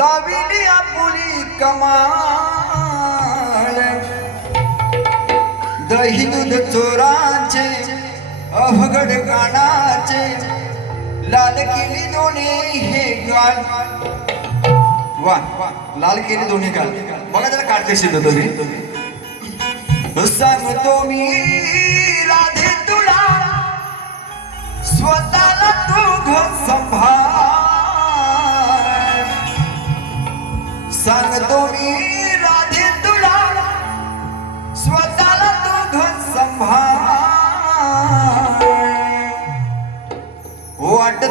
दाविली आपुली कमाळ दही दूध चोराचे अवघड कानाचे लाल केली दोन्ही हे गाल. वा लाल केली दोन्ही गाल. बघा जरा काढते सिद्ध तुम्ही. सांगतो मी राधे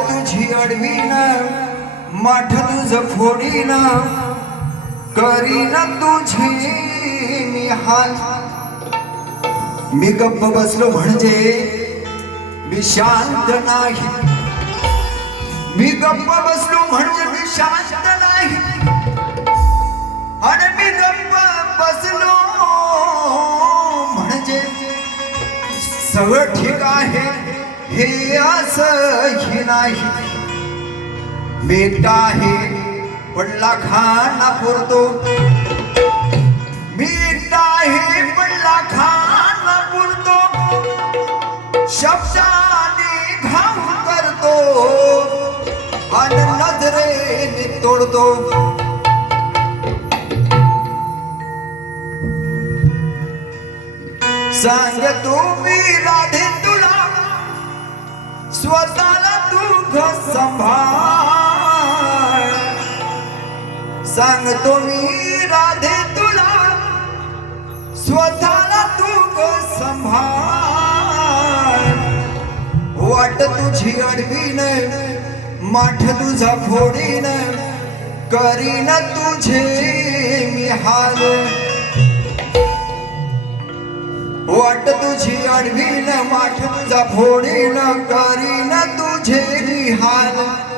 तुझी अडवीन माठ तुझ फोडीन करीन तुझी मी हाल. मी गप्प बसलो म्हणजे मी शांत नाही. मी गप्प बसलो म्हणजे मी शांत नाही. आणि मी गप्प बसलो म्हणजे सगळं ठीक आहे. हे असंही नाही. मी हे पडला खाना पुरतो. मी हे पडला खाना पुरतो. शब्दाने घाम करतो. आणि नजरेने तोडतो. सांगतो मी राधे तुला स्वतःला दुःख घर संभाळ. सांगतो मी राधे तुला स्वतःला दुःख घर संभाळ. वाट तुझी नाही माठ तुझा फोडीन करीन तुझे मी हाल. वाट तुझी अडवीन माठ तुझा फोडीन करीन तुझे निहाल.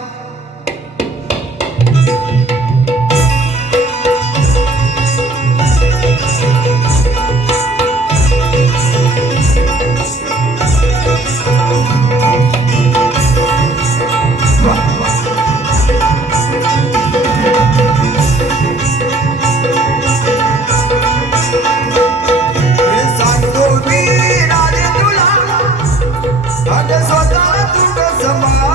Mama.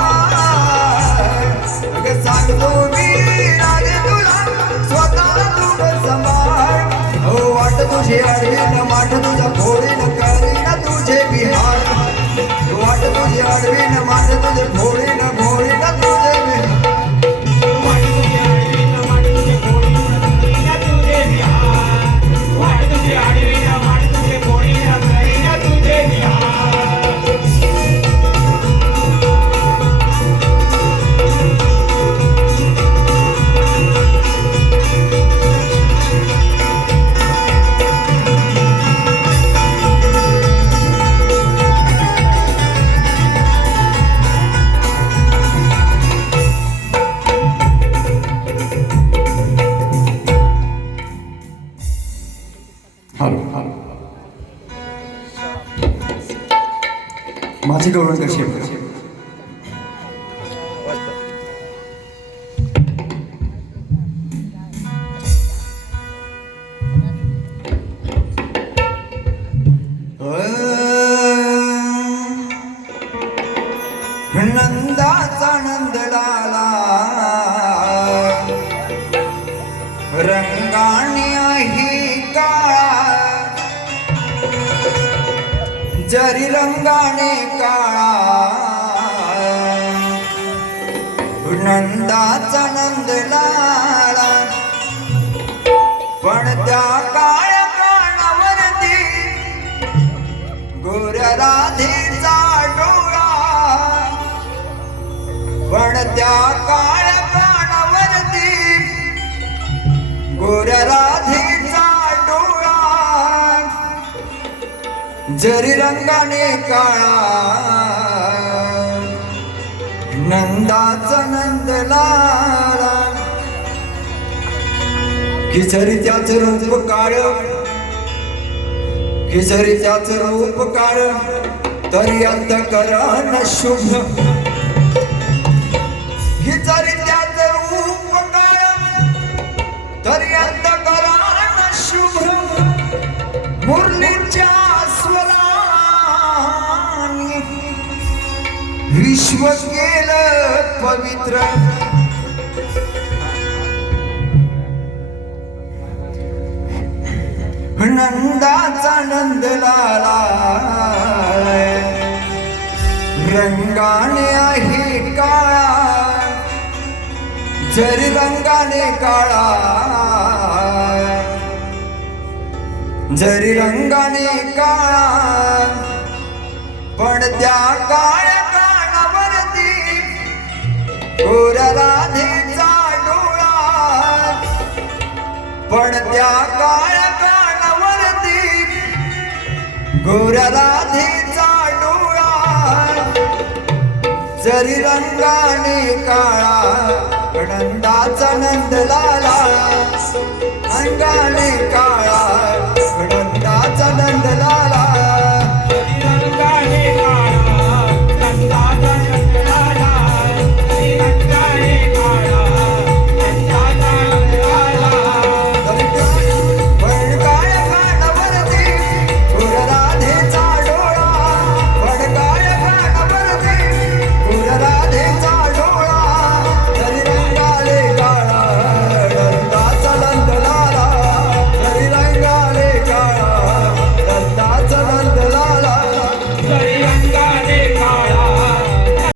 हॅलो हॅलो माझी गवळण कशी जरी रंगाने काळा. नंदाचा नंद लाला. पण त्या काळ्या कानावरती गोऱ्या राधेचा डोळा. पण त्या काळ्या कानावरती गोऱ्या जरी रंगाने काळा नंदाचा नंद लाला. किसरी त्याच रूप काळ किसरी त्याच रूप काळ तरी अंत करा शुभ. त्याच रूप काळ तरी अंत करा न शुभ. मुरलीच्या विश्व केलं पवित्र. नंदाचा नंद लाला रंगाने आहे काळा. जर रंगाने काळा. जरी रंगाने काळा. पण त्या काळ्या राधेचा डोळा. पण त्या काळ्या काळावरती गोऱ्या राधेचा डोळा. जरी रंगाने काळा नंदाचा नंद